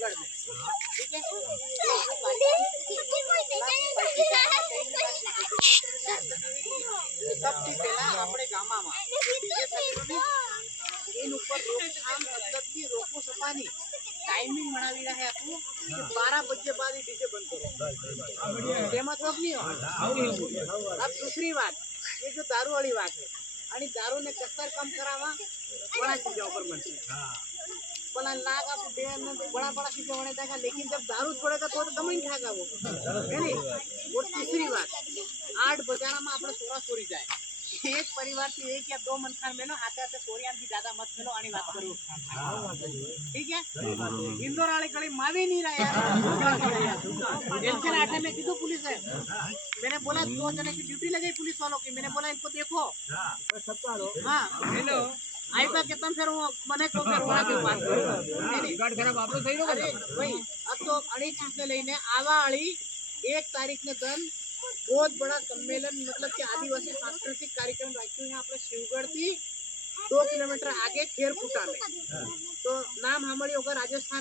शिवगढ़ में, ठीक है। सबसे पहला अपने गामा में इन ऊपर रोकथाम मतलब की रोको सफानी टाइमिंग बनावी रहा है आपको 12 बजे बाद ही डीजे बंद करो, ये मतलब नहीं हो। अब दूसरी बात, ये जो दारू वाली बात है, आणि दारू ने कस्तर कम करावा बड़ा चीज़ों पर बनती है, बड़ा लाग आप बड़ा बड़ा चीज़ें होने देगा, लेकिन जब दारू छोड़ेगा तो कम ही खाएगा वो, है नहीं। और तीसरी बात, 8 बजाना में अपने सोरा सोरी जाए, एक परिवार से एक या दो मन खान मेलो, आते आते सोरियान भी ज्यादा मत खेलो, आनी बात करो, ठीक है। इंदौर वाले कड़ी मावी नहीं रहा यार, टेंशन 8 में किधर पुलिस है, मैंने बोला 2 जने की ड्यूटी लगाई पुलिस वालों की, मैंने बोला इनको देखो, हाँ हेलो आई पे कितना फिर वो मने को फिर वहां की बात करो, गार्ड खराब आप लोग सही रहो भाई। अब तो अड़ी चीज ने लेने आवा अड़ी 1 तारीख ने दन बहुत बड़ा सम्मेलन मतलब कि आदिवासी सांस्कृतिक कार्यक्रम रखी है अपने शिवगढ़ थी 2 किलोमीटर आगे खेरकुटा में, तो नाम हमारी होगा राजस्थान।